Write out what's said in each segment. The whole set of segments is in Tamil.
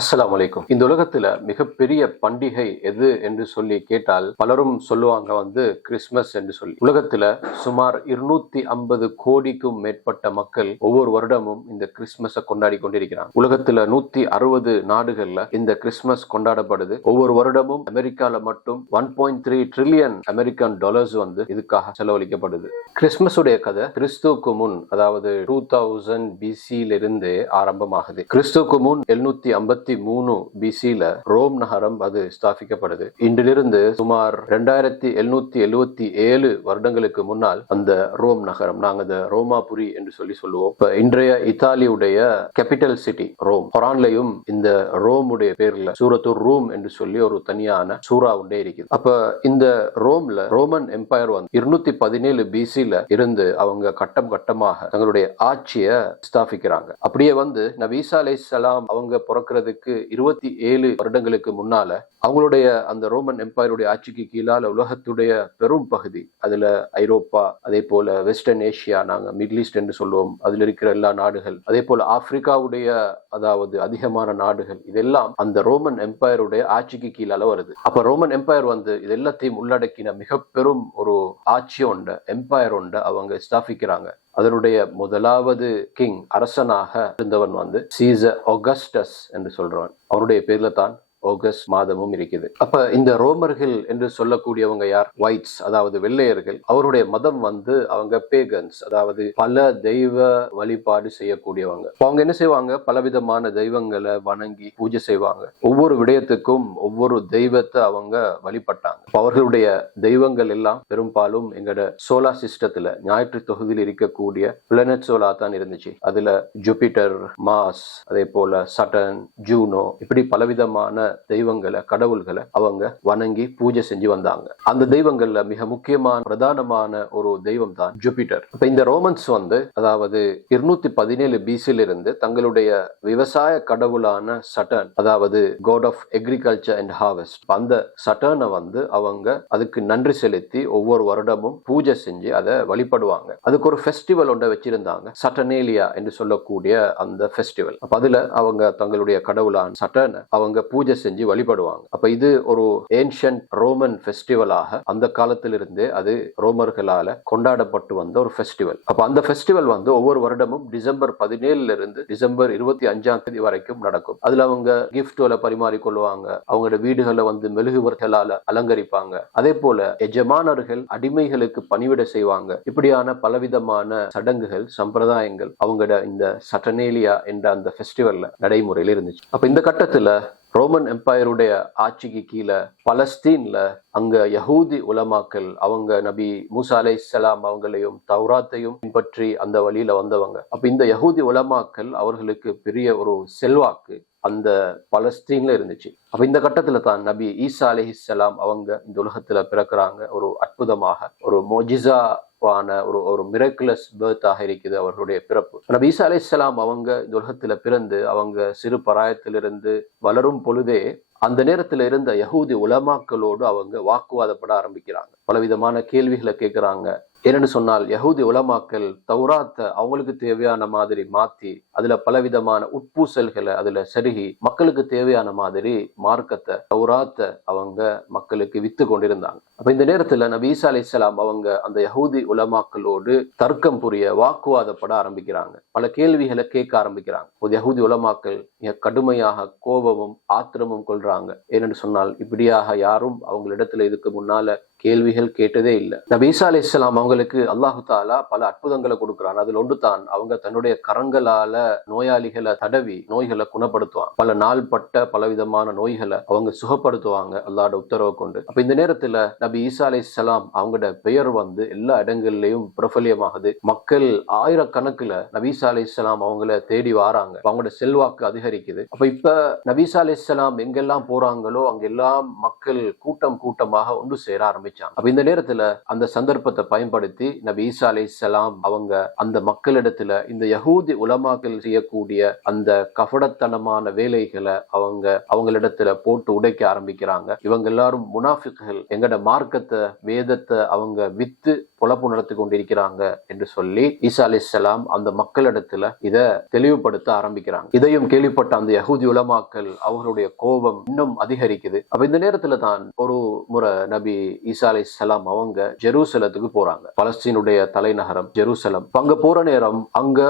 அஸ்ஸலாமு அலைக்கும். இந்த உலகத்துல மிகப்பெரிய பண்டிகை எது என்று சொல்லி கேட்டால் பலரும் சொல்லுவாங்க கிறிஸ்மஸ் என்று சொல்லி. உலகத்துல சுமார் 250 கோடிக்கும் மேற்பட்ட மக்கள் ஒவ்வொரு வருடமும் இந்த கிறிஸ்மஸை கொண்டாடி கொண்டிருக்கிறாங்க. உலகத்துல 160 நாடுகள்ல இந்த கிறிஸ்மஸ் கொண்டாடப்படுது. ஒவ்வொரு வருடமும் அமெரிக்கால மட்டும் 1.3 ட்ரில்லியன் அமெரிக்கன் டாலர்ஸ் இதுக்காக செலவழிக்கப்படுது. கிறிஸ்மஸுடைய கதை கிறிஸ்துவுக்கு முன், அதாவது 2000 பிசியில இருந்து ஆரம்பமாகுது. கிறிஸ்துவுக்கு முன் 753 பிசியில ரோம் நகரம் அது ஸ்தாபிக்கப்படுது. இன்றிலிருந்து சுமார் 2777 வருடங்களுக்கு முன்னால் அந்த ரோம் நகரம், நாங்க அந்த ரோமாபுரி என்று சொல்லுவோம். இப்ப இன்றைய இத்தாலியுடைய கேபிட்டல் சிட்டி ரோம். குர்ஆன்லயும் இந்த ரோமுடைய பேர்ல சூரத்துர் ரூம் என்று சொல்லி ஒரு தனியான சூரா உண்டே இருக்குது. அப்ப இந்த ரோம்ல ரோமன் எம்பையர் 217 பிசியில இருந்து அவங்க கட்டம் கட்டமாக தங்களுடைய ஆட்சியை ஸ்தாபிக்கிறாங்க. அப்படியே நபி ஈசா அலைஹிஸ்ஸலாம் அவங்க பிறக்கிறதுக்கு 27 வருடங்களுக்கு முன்னால அவங்களுடைய அந்த ரோமன் எம்பையருடைய ஆட்சிக்கு கீழால உலகத்துடைய பெரும் பகுதி, அதுல ஐரோப்பா, அதே போல வெஸ்டர்ன் ஏசியா, நாங்க மிடில் ஈஸ்ட் என்று சொல்லுவோம், அதுல இருக்கிற எல்லா நாடுகள், அதே போல ஆப்பிரிக்காவுடைய அதாவது அதிகமான நாடுகள், இதெல்லாம் அந்த ரோமன் எம்பையருடைய ஆட்சிக்கு கீழால வருது. அப்ப ரோமன் எம்பையர் இது எல்லாத்தையும் உள்ளடக்கின மிக பெரும் ஒரு ஆட்சி உண்ட எம்பையர் உண்ட அவங்க ஸ்தாபிக்கிறாங்க. அதனுடைய முதலாவது கிங், அரசனாக இருந்தவன் சீசர் ஆகஸ்டஸ் என்று சொல்றவன். அவருடைய பேர்ல தான் ஆகஸ்ட் மாதமும் இருக்குது. அப்ப இந்த ரோமர்கள் என்று சொல்லக்கூடியவங்க யார்? ஒயிட்ஸ், அதாவது வெள்ளையர்கள். அவருடைய மதம் அவங்க பேகன்ஸ், அதாவது பல தெய்வ வழிபாடு செய்யக்கூடியவங்க. அவங்க என்ன செய்வாங்க? பலவிதமான தெய்வங்களை வணங்கி பூஜை செய்வாங்க. ஒவ்வொரு விடயத்துக்கும் ஒவ்வொரு தெய்வத்தை அவங்க வழிபட்டாங்க. அவர்களுடைய தெய்வங்கள் எல்லாம் பெரும்பாலும் எங்கட சோலார் சிஸ்டத்துல ஞாயிற்று தொகுதியில் இருக்கக்கூடிய பிளானட் சோலா தான் இருந்துச்சு. அதுல ஜூபிட்டர், மார்ஸ், அதே போல சட்டன், ஜூனோ, இப்படி பலவிதமான தெய்வங்களை, கடவுள்களை அவங்க வணங்கி பூஜை செஞ்சு வந்தாங்க. அந்த தெய்வங்கள்ல மிக முக்கியமான பிரதானமான ஒரு தெய்வம் தான் ஜூபிட்டர். இப்ப இந்த ரோமன்ஸ் அதாவது 217 பிசியில இருந்து தங்களுடைய விவசாய கடவுளான சட்டர்ன், அதாவது god of agriculture and harvest, அந்த சட்டர்னை அவங்க அதுக்கு நன்றி செலுத்தி ஒவ்வொரு வருடமும் பூஜை செஞ்சு அதை வழிபடுவாங்க. அதுக்கு ஒரு ஃபெஸ்டிவல் ஒன்றை வச்சிருந்தாங்க, சட்டர்னேலியா என்று சொல்லக்கூடிய அந்த ஃபெஸ்டிவல். அப்ப அதுல அவங்க தங்களுடைய கடவுளான சட்டர்னை அவங்க பூஜை செஞ்சு வழிபடுவாங்க. அப்ப இது ஒரு ஏன்ஷியன்ட் ரோமன் ஃபெஸ்டிவலாக அந்த காலத்திலிருந்தே அது ரோமர்களால கொண்டாடப்பட்டு வந்த ஒரு ஃபெஸ்டிவல். அப்ப அந்த ஃபெஸ்டிவல் ஒவ்வொரு வருடமும் டிசம்பர் 17 இருந்து டிசம்பர் 25 வரைக்கும் நடக்கும். அதுல அவங்க கிஃப்ட்களை பரிமாறிக்கொள்வாங்க. அவங்களோட வீடுகளை மெழுகுவர்களால அலங்கரிப்பாங்க. அதே போல எஜமானர்கள் அடிமைகளுக்கு பணிவிட செய்வாங்க. இப்படியான பலவிதமான சடங்குகள், சம்பிரதாயங்கள் அவங்களோட இந்த சட்டர்னேலியா என்ற அந்த ஃபெஸ்டிவல்ல நடைமுறையில் இருந்துச்சு. அப்ப இந்த கட்டத்துல ரோமன் எம்பையருடைய ஆட்சிக்கு கீழே பலஸ்தீன்ல அங்க யஹூதி உலமாக்கள், அவங்க நபி மூசா அலைஹிஸ்ஸலாம் அவங்களையும் தௌராத்தையும் பின்பற்றி அந்த வழியில வந்தவங்க. அப்ப இந்த யஹூதி உலமாக்கள் அவர்களுக்கு பெரிய ஒரு செல்வாக்கு அந்த பலஸ்தீன்ல இருந்துச்சு. அப்ப இந்த கட்டத்துல தான் நபி ஈசா அலைஹிஸ்ஸலாம் அவங்க இந்த உலகத்துல பிறக்கிறாங்க. ஒரு அற்புதமாக, ஒரு மொஜிசா ஒரு மிரக்குலஸ் பர்த்தாக இருக்குது அவர்களுடைய பிறப்பு. நபி ஈசா அலைஹிஸ்ஸலாம் அவங்க இந்த உலகத்துல பிறந்து அவங்க சிறு பராயத்திலிருந்து வளரும் பொழுதே அந்த நேரத்துல இருந்த யஹூதி உலமாக்களோடு அவங்க வாக்குவாதப்பட ஆரம்பிக்கிறாங்க. பலவிதமான கேள்விகளை கேட்கிறாங்க. என்னன்னு சொன்னால், யஹூதி உலமாக்கள் தௌராத்தை அவங்களுக்கு தேவையான மாதிரி மாத்தி அதுல பலவிதமான உட்பூசல்களை அதுல செருகி மக்களுக்கு தேவையான மாதிரி மார்க்கத்தை, தௌராத்தை அவங்க மக்களுக்கு வித்து கொண்டிருந்தாங்க. அப்ப இந்த நேரத்துல நபி ஈசா அலைஹிஸ்ஸலாம் அவங்க அந்த யஹூதி உலமாக்களோடு தர்க்கம் புரிய, வாக்குவாதப்பட ஆரம்பிக்கிறாங்க. பல கேள்விகளை கேட்க ஆரம்பிக்கிறாங்க. ஒரு யஹூதி உலமாக்கள் மிக கடுமையாக கோபமும் ஆத்திரமும் கொள்றாங்க. என்னன்னு சொன்னால், இப்படியாக யாரும் அவங்களிடத்துல இதுக்கு முன்னால கேள்விகள் கேட்டதே இல்லை. நபி ஈசா அலைஹிஸ்ஸலாம் அவங்களுக்கு அல்லாஹு தாலா பல அற்புதங்களை கொடுக்கிறான். அதுல ஒன்று தான் அவங்க தன்னுடைய கரங்களால நோயாளிகளை தடவி நோய்களை குணப்படுத்துவாங்க. பல நாள் பட்ட பலவிதமான நோய்களை அவங்க சுகப்படுத்துவாங்க அல்லாஹ்வோட உத்தரவை கொண்டு. அப்ப இந்த நேரத்துல நபி ஈசா அலைஹிஸ்ஸலாம் அவங்களோட பெயர் எல்லா இடங்கள்லயும் பிரபல்யமாகுது. மக்கள் ஆயிரக்கணக்குல நபி ஈசா அலைஹிஸ்ஸலாம் அவங்கள தேடி வராங்க. அவங்களோட செல்வாக்கு அதிகரிக்குது. அப்ப இப்ப நபி ஈசா அலைஹிஸ்ஸலாம் எங்கெல்லாம் போறாங்களோ அங்கெல்லாம் மக்கள் கூட்டம் கூட்டமாக ஒன்று சேர ஆரம்பிச்சாங்க. அப்ப இந்த நேரத்துல அந்த சந்தர்ப்பத்தை பயன்படுத்தி நபி ஈசா அலைஹிஸ்ஸலாம் அவங்க அந்த மக்களிடத்துல இந்த யஹூதி உலமாக்கள் ரோமானியர்கள் செய்யக்கூடிய அந்த கபடத்தனமான வேலைகளை அவங்களிடத்துல போட்டு உடைக்க ஆரம்பிக்கிறாங்க. இவங்க எல்லாரும் முனாஃபிக்குகள், எங்கட மார்க்கத்தை வேதத்தை அவங்க வித்து பொழப்பு நடத்தி கொண்டிருக்கிறாங்க என்று சொல்லி ஈசா அலைஹிஸ்ஸலாம் அந்த மக்களிடத்துல இத தெளிவுபடுத்த ஆரம்பிக்கிறாங்க. இதையும் கேள்விப்பட்ட அந்த யஹூதி உலமாக்கள் அவர்களுடைய கோபம் இன்னும் அதிகரிக்குது. அப்ப இந்த நேரத்துல தான் ஒரு முறை நபி ஈசா அலைஹிஸ்ஸலாம் அவங்க ஜெருசலத்துக்கு போறாங்க. பலஸ்தீனுடைய தலைநகரம் ஜெருசலம். அங்க போற நேரம் அங்க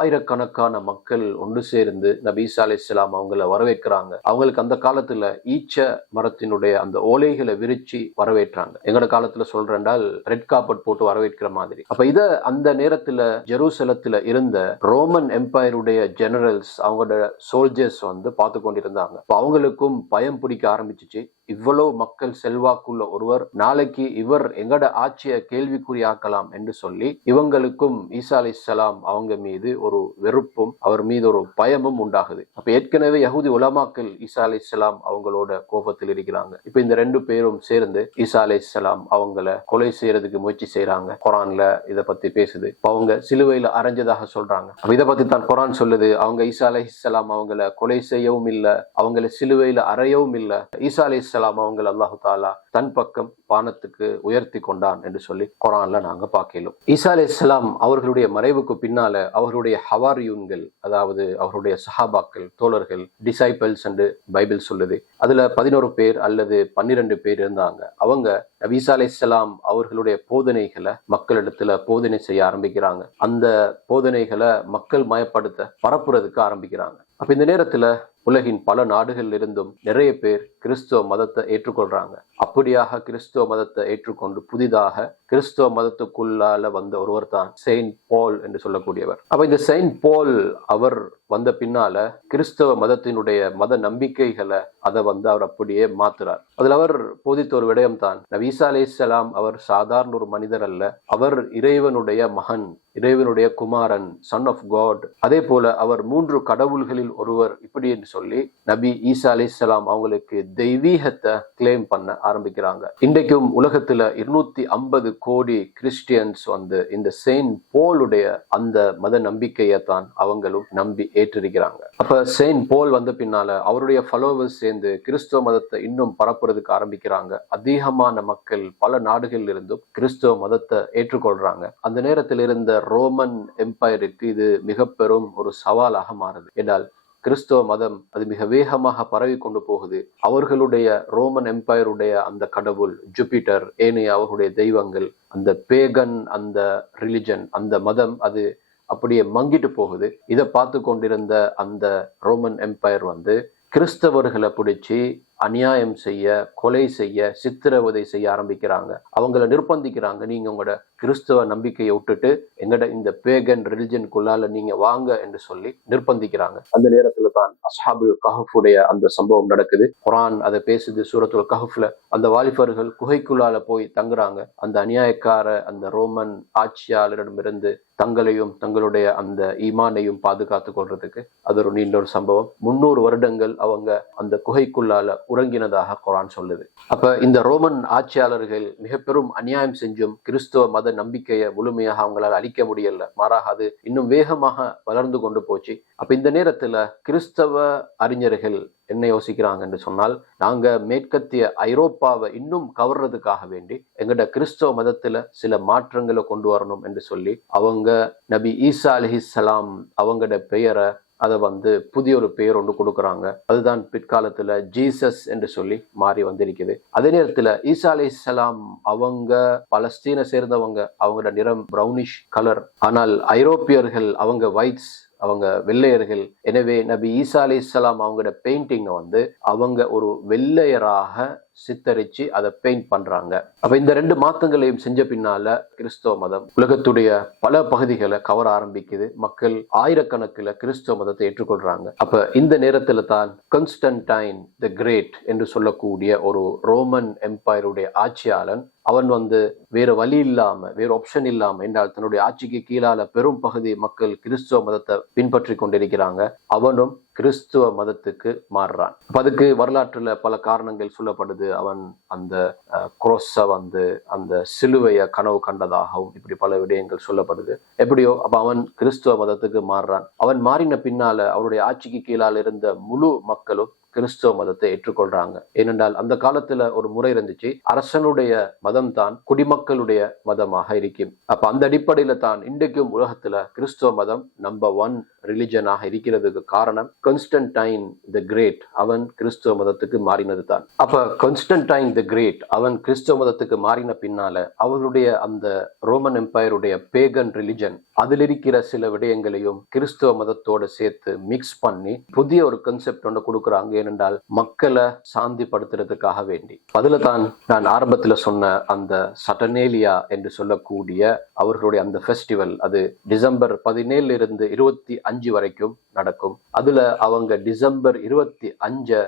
ஆயிரக்கணக்கான மக்கள் ஒன்று சேர்ந்து நபி ஈசா அலைஹிஸ்ஸலாம் அவங்கள வரவேற்கிறாங்க. அவங்களுக்கு அந்த காலத்துல ஈச்ச மரத்தினுடைய அந்த ஓலைகளை விரிச்சு வரவேற்றாங்க. எங்கட காலத்துல சொல்றேன்டால் ரெட் கார்பெட் போட்டு வரவேற்கிற மாதிரி. அப்ப இத அந்த நேரத்துல ஜெருசலத்துல இருந்த ரோமன் எம்பையருடைய ஜெனரல்ஸ், அவங்களோட சோல்ஜர்ஸ் பார்த்து கொண்டிருந்தாங்க. அவங்களுக்கும் பயம் பிடிக்க ஆரம்பிச்சிச்சு. இவ்வளவு மக்கள் செல்வாக்குள்ள ஒருவர் நாளைக்கு இவர் எங்கட ஆட்சியை கேள்விக்குறியாக்கலாம் என்று சொல்லி இவங்களுக்கும் ஈசா அலைஹிஸ்ஸலாம் அவங்க மீது ஒரு வெறுப்பும் அவர் மீது ஒரு பயமும் உண்டாகுது. அப்ப ஏற்கனவே யஹூதி உலமாக்கள் ஈசா அலைஹிஸ்ஸலாம் அவங்களோட கோபத்தில் இருக்கிறாங்க. இப்ப இந்த ரெண்டு பேரும் சேர்ந்து ஈசா அலைஹிஸ்ஸலாம் அவங்கள கொலை செய்யறதுக்கு முயற்சி செய்யறாங்க. குரான்ல இத பத்தி பேசுது. அவங்க சிலுவையில அரைஞ்சதாக சொல்றாங்க. இத பத்தி தான் குரான் சொல்லுது. அவங்க ஈசா அலைஹிஸ்ஸலாம் அவங்கள கொலை செய்யவும் இல்ல, அவங்கள சிலுவையில அறையவும் இல்ல. ஈசா அலைஹிஸ்ஸலாம் அவங்க அல்லாஹு தஆலா தன் பக்கம் வானத்துக்கு உயர்த்தி கொண்டான் என்று சொல்லி குரான்ல நாங்க பார்க்கலாம். ஈசா அலைஹிஸ்ஸலாம் அவர்களுடைய மறைவுக்கு பின்னால அவர்களுடைய ஹவாரியூன்கள், அதாவது அவருடைய சஹாபாக்கள், தோழர்கள், டிசைபிள்ஸ் என்று பைபிள் சொல்லுது. அதுல 11 பேர் அல்லது 12 பேர் இருந்தாங்க. அவங்க நபி ஈசா அலைஹிஸ்ஸலாம் அவர்களுடைய போதனைகளை மக்களிடத்துல போதனை செய்ய ஆரம்பிக்கிறாங்க. அந்த போதனைகளை மக்கள் மயப்படுத்த பரப்புறதுக்கு ஆரம்பிக்கிறாங்க. அப்ப இந்த நேரத்துல உலகின் பல நாடுகளில் இருந்தும் நிறைய பேர் கிறிஸ்துவ மதத்தை ஏற்றுக்கொள்றாங்க. அப்படியாக கிறிஸ்துவ மதத்தை ஏற்றுக்கொண்டு புதிதாக கிறிஸ்துவ மதத்துக்குள்ளால வந்த ஒருவர் தான் செயின்ட் பால் என்று சொல்லக்கூடியவர். அப்ப இந்த செயின்ட் பால் அவர் வந்த பின்னால கிறிஸ்தவ மதத்தினுடைய மத நம்பிக்கைகளை அதை அவர் அப்படியே மாத்துறார். அதுல அவர் போதித்த ஒரு விடயம் தான், நபி ஈசா அலைஹிஸ்ஸலாம் அவர் சாதாரண ஒரு மனிதர் அல்ல, அவர் இறைவனுடைய மகன், இறைவனுடைய குமாரன், சன் ஆஃப் காட். அதே போல அவர் 3 கடவுள்களில் ஒருவர், இப்படி என்று சொல்லி நபி ஈசா அலைஹிஸ்ஸலாம் அவங்களுக்கு தெய்வீகத்தை கிளைம் பண்ண ஆரம்பிக்கிறாங்க. இன்றைக்கும் உலகத்துல 250 கோடி கிறிஸ்டியன்ஸ் இந்த செயின்ட் போலுடைய அந்த மத நம்பிக்கையை தான் அவங்களும் நம்பி ஏற்றிருக்கிறாங்க. அப்ப செயின்ட் போல் வந்த பின்னால அவருடைய ஃபாலோவர்ஸ் சேர்ந்து கிறிஸ்துவ மதத்தை இன்னும் பரப்புறதுக்கு ஆரம்பிக்கிறாங்க. அதிகமான மக்கள் பல நாடுகளில் இருந்தும் கிறிஸ்துவ மதத்தை ஏற்றுக்கொள்றாங்க. அந்த நேரத்தில் இருந்த ரோமன் எம்பையருக்கு இது மிக பெரும் ஒரு சவாலாக மாறுது. என்றால் கிறிஸ்தவ மதம் அது மிக வேகமாக பரவி கொண்டு போகுது. அவர்களுடைய ரோமன் எம்பையருடைய அந்த கடவுள் ஜூபிட்டர், ஏனைய அவர்களுடைய தெய்வங்கள், அந்த பேகன் அந்த ரிலிஜன், அந்த மதம் அது அப்படியே மங்கிட்டு போகுது. இதை பார்த்து கொண்டிருந்த அந்த ரோமன் எம்பையர் கிறிஸ்தவர்களை பிடிச்சி அநியாயம் செய்ய, கொலை செய்ய, சித்திரவதை செய்ய ஆரம்பிக்கிறாங்க. அவங்கள நிர்பந்திக்கிறாங்க, நீங்க உங்களோட கிறிஸ்தவ நம்பிக்கையை விட்டுட்டு எங்கட இந்த பேகன் ரிலிஜனுக்குள்ளால நீங்க வாங்க என்று சொல்லி நிர்பந்திக்கிறாங்க. அந்த நேரத்துல தான் அஸ்ஹாபுல் கஹஃபுடைய அந்த சம்பவம் நடக்குது. குர்ஆன் அதை பேசுது. சூரத்துல் கஹஃப்ல அந்த வாலிபர்கள் குகைக்குள்ளால போய் தங்குறாங்க. அந்த அநியாயக்கார அந்த ரோமன் ஆட்சியாளரிடமிருந்து தங்களையும் தங்களுடைய அந்த ஈமானையும் பாதுகாத்து கொள்றதுக்கு அது ஒரு நீண்ட ஒரு சம்பவம். 300 வருடங்கள் அவங்க அந்த குகைக்குள்ளால உறங்கினதாக குர்ஆன் சொல்லுது. அப்ப இந்த ரோமன் ஆட்சியாளர்கள் மிக பெரும் அநியாயம் செஞ்சும் கிறிஸ்துவ மத நம்பிக்கையை முழுமையாக அவங்களால அழிக்க முடியல. மாறாக அது இன்னும் வேகமாக வளர்ந்து கொண்டு போச்சு. அப்ப இந்த நேரத்துல கிறிஸ்தவ அறிஞர்கள் என்ன யோசிக்கிறாங்க என்று சொன்னால், நாங்க மேற்கத்திய ஐரோப்பாவை இன்னும் கவர்றதுக்காக வேண்டி எங்கட கிறிஸ்தவ மதத்துல சில மாற்றங்களை கொண்டு வரணும் என்று சொல்லி அவங்க நபி ஈசா அலைஹிஸ்ஸலாம் அவங்களோட பெயரை அதை புதிய ஒரு பெயர் ஒன்று கொடுக்குறாங்க. அதுதான் பிற்காலத்துல ஜீசஸ் என்று சொல்லி மாறி வந்திருக்குது. அதே நேரத்துல ஈசா அலைஹிஸ்ஸலாம் அவங்க பலஸ்தீனை சேர்ந்தவங்க, அவங்களோட நிறம் பிரவுனிஷ் கலர். ஆனால் ஐரோப்பியர்கள் அவங்க ஒயிட்ஸ், அவங்க வெள்ளையர்கள். எனவே நபி ஈசா அலைஹிஸ்ஸலாம் அவங்களோட பெயிண்டிங்கை அவங்க ஒரு வெள்ளையராக சித்தரிச்சு அதை பெயிண்ட் பண்றாங்க. அப்ப இந்த 2 மாற்றங்களையும் செஞ்ச பின்னால கிறிஸ்தவ மதம் உலகத்துடைய பல பகுதிகளை கவர ஆரம்பிக்குது. மக்கள் ஆயிரக்கணக்கில் கிறிஸ்தவ மதத்தை ஏற்றுக்கொள்றாங்க. அப்ப இந்த நேரத்துல தான் கான்ஸ்டன்டைன் தி கிரேட் என்று சொல்லக்கூடிய ஒரு ரோமன் எம்பையருடைய ஆட்சியாளன் அவன் வேற வழி இல்லாம, வேற ஆப்ஷன் இல்லாம, என்றால் தன்னுடைய ஆட்சிக்கு கீழால பெரும் பகுதி மக்கள் கிறிஸ்தவ மதத்தை பின்பற்றி கொண்டிருக்கிறாங்க. அவனும் கிறிஸ்துவ மதத்துக்கு மாறுறான். அதுக்கு வரலாற்றுல பல காரணங்கள் சொல்லப்படுது. அவன் அந்த குரோஸ வந்து அந்த சிலுவைய கனவு கண்டதாகவும் இப்படி பல விடயங்கள் சொல்லப்படுது. எப்படியோ அப்ப அவன் கிறிஸ்துவ மதத்துக்கு மாறுறான். அவன் மாறின பின்னால அவருடைய ஆட்சிக்கு கீழால் இருந்த முழு மக்களும் கிறிஸ்துவ மதத்தை ஏற்றுக்கொள்றாங்க. ஏனென்றால் அந்த காலத்துல ஒரு முறை இருந்துச்சு, அரசனுடைய மதம் தான் குடிமக்களுடைய மதமாக இருக்கும். அப்ப அந்த அடிப்படையில தான் இன்றைக்கும் உலகத்துல கிறிஸ்துவ மதம் நம்பர் 1 ரிலிஜனாக இருக்கிறதுக்கு காரணம் கான்ஸ்டன்டைன் தி கிரேட் அவன் கிறிஸ்துவ மதத்துக்கு மாறினது தான். அப்ப கான்ஸ்டன்டைன் தி கிரேட் அவன் கிறிஸ்துவ மதத்துக்கு மாறின பின்னால அவருடைய அந்த ரோமன் எம்பையருடைய பேகன் ரிலிஜன் அதில் இருக்கிற சில விடயங்களையும் கிறிஸ்துவ மதத்தோட சேர்த்து மிக்ஸ் பண்ணி புதிய ஒரு கான்செப்ட் ஒன்று கொடுக்குறாங்க. ஏனென்றால் மக்களை சாந்திப்படுத்துறதுக்காக வேண்டி. அதுல தான் நான் ஆரம்பத்துல சொன்ன அந்த சட்டனேலியா என்று சொல்லக்கூடிய அவர்களுடைய அந்த ஃபெஸ்டிவல், அது டிசம்பர் 17 இருந்து 25 வரைக்கும் நடக்கும். அதுல அவங்க டிசம்பர் 25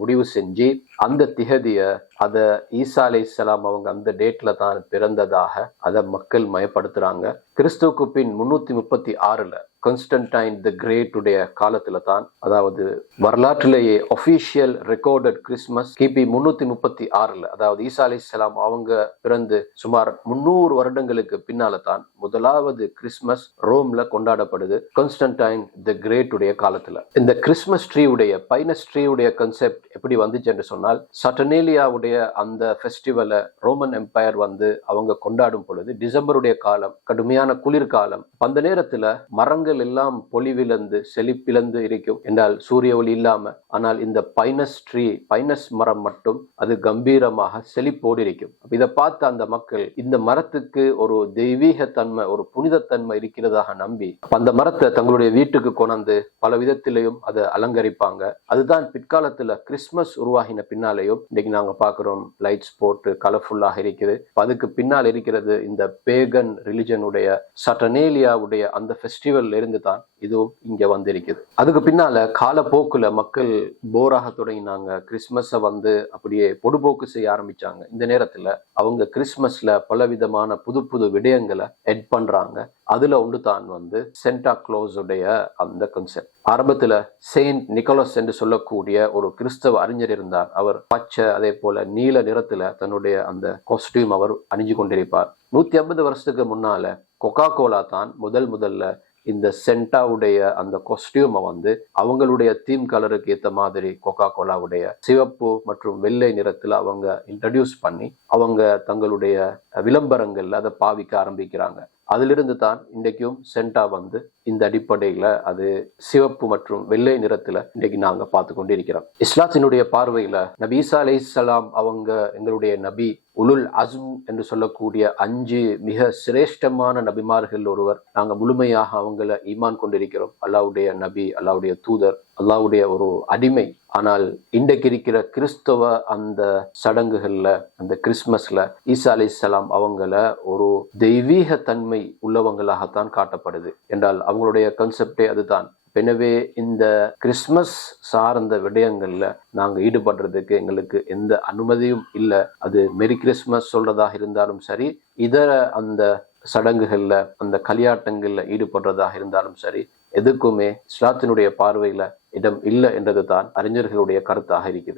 முடிவு செஞ்சு அந்த திகதிய அத ஈசா அலைஹிஸ்ஸலாம் அவங்க அந்த டேட்ல தான் பிறந்ததாக அதை மக்கள் மயப்படுத்துறாங்க. கிறிஸ்துவுக்கு பின் 336 கான்ஸ்டன்டைன் தி கிரேட் உடைய காலத்துல தான், அதாவது வரலாற்றிலேயே ஒபிஷியல் ரெக்கார்டட் கிறிஸ்மஸ் கிபி 336 அதாவது ஈசா அலைஹிஸ்ஸலாம் அவங்க பிறந்து சுமார் 300 வருடங்களுக்கு பின்னால தான் முதலாவது கிறிஸ்மஸ் ரோம்ல கொண்டாடப்படுது. கான்ஸ்டன்டைன் தி கிரேட் உடைய காலத்துல இந்த கிறிஸ்மஸ் ட்ரீ உடைய பைனஸ் ட்ரீ உடைய கான்செப்ட் எப்படி வந்துச்சு என்று சொன்னால், சட்டனேலியாவுடைய அந்த ஃபெஸ்டிவலை ரோமன் எம்பையர் வந்து அவங்க கொண்டாடும் பொழுது டிசம்பருடைய காலம் கடுமையான குளிர்காலம். அந்த நேரத்துல மரங்கள் எல்லாம் பொலிவிழந்து செழிப்பிழந்து இருக்கும் என்றால் சூரிய ஒளி இல்லாம. ஆனால் இந்த பைனஸ் மரம் மட்டும் அது கம்பீரமாக செழிப்போடு இருக்கும். இதை பார்த்த அந்த மக்கள் இந்த மரத்துக்கு ஒரு தெய்வீக தன்மை, ஒரு புனிதத்தன்மை இருக்கிறதாக நம்பி அந்த மரத்தை தங்களுடைய வீட்டுக்கு கொண்டு பல விதத்திலையும் அதை அலங்கரிப்பாங்க. அதுதான் பிற்காலத்துல கிறிஸ்மஸ் உருவாகின பின்னாலேயும் இன்னைக்கு நாங்க பாக்குறோம் லைட்ஸ் போட்டு கலர்ஃபுல்லாக இருக்குது. அதுக்கு பின்னால் இருக்கிறது இந்த பேகன் ரிலிஜனுடைய சட்டனேலியாவுடைய அந்த ஃபெஸ்டிவல் இருந்து தான் இதுவும் இங்க வந்திருக்குது. அதுக்கு பின்னால காலப்போக்குல மக்கள் போராக தொடங்கினாங்க. கிறிஸ்மஸை வந்து அப்படியே பொடுபோக்கு செய்ய ஆரம்பிச்சாங்க. இந்த நேரத்துல அவங்க கிறிஸ்மஸ்ல பலவிதமான புது புது விடயங்களை எட் பண்றாங்க. அதுல ஒன்று தான் வந்து சென்டா கிளாஸ் உடைய அந்த கான்செப்ட். ஆரம்பத்துல செயின்ட் நிக்கோலஸ் என்று சொல்லக்கூடிய ஒரு கிறிஸ்தவ அறிஞர் இருந்தார். அவர் பச்சை அதே போல நீல நிறத்துல தன்னுடைய அந்த காஸ்டியூம் அவர் அணிஞ்சு கொண்டிருப்பார். 150 வருஷத்துக்கு முன்னால கொக்கா கோலா தான் முதல்ல இந்த சென்டாவுடைய அந்த காஸ்டியூமை வந்து அவங்களுடைய தீம் கலருக்கு ஏற்ற மாதிரி கொக்கா கோலாவுடைய சிவப்பு மற்றும் வெள்ளை நிறத்துல அவங்க இன்ட்ரடியூஸ் பண்ணி அவங்க தங்களுடைய விளம்பரங்கள்ல அதை பாவிக்க ஆரம்பிக்கிறாங்க. அதிலிருந்து தான் இன்றைக்கும் சென்டா வந்து இந்த அடிப்படையில அது சிவப்பு மற்றும் வெள்ளை நிறத்துல இன்றைக்கு நாங்க பார்த்து கொண்டிருக்கிறோம். இஸ்லாத்தினுடைய பார்வையில நபி ஈசா அலைஹிஸ்ஸலாம் அவங்க எங்களுடைய நபி, உலுல் அஸ்ம் என்று சொல்லக்கூடிய 5 மிக சிரேஷ்டமான நபிமார்கள் ஒருவர். நாங்க முழுமையாக அவங்கள ஈமான் கொண்டிருக்கிறோம். அல்லாஹ்வுடைய நபி, அல்லாஹ்வுடைய தூதர், அல்லாஹ்வுடைய ஒரு அடிமை. ஆனால் இன்றைக்கு இருக்கிற கிறிஸ்தவ அந்த சடங்குகள்ல அந்த கிறிஸ்மஸ்ல ஈசா அலைஹிஸ்ஸலாம் அவங்கள ஒரு தெய்வீக தன்மை உள்ளவங்களாகத்தான் காட்டப்படுது என்றால் அவங்களுடைய கான்செப்டே அதுதான். எனவே இந்த கிறிஸ்மஸ் சார்ந்த விடயங்கள்ல நாங்க ஈடுபடுறதுக்கு எங்களுக்கு எந்த அனுமதியும் இல்லை. அது மெரி கிறிஸ்மஸ் சொல்றதாக இருந்தாலும் சரி, இதர அந்த சடங்குகள்ல அந்த களியாட்டங்கள்ல ஈடுபடுறதாக இருந்தாலும் சரி, எதுக்குமே இஸ்லாத்தினுடைய பார்வையில இடம் இல்லை என்றது தான் அறிஞர்களுடைய கருத்தாக இருக்குது.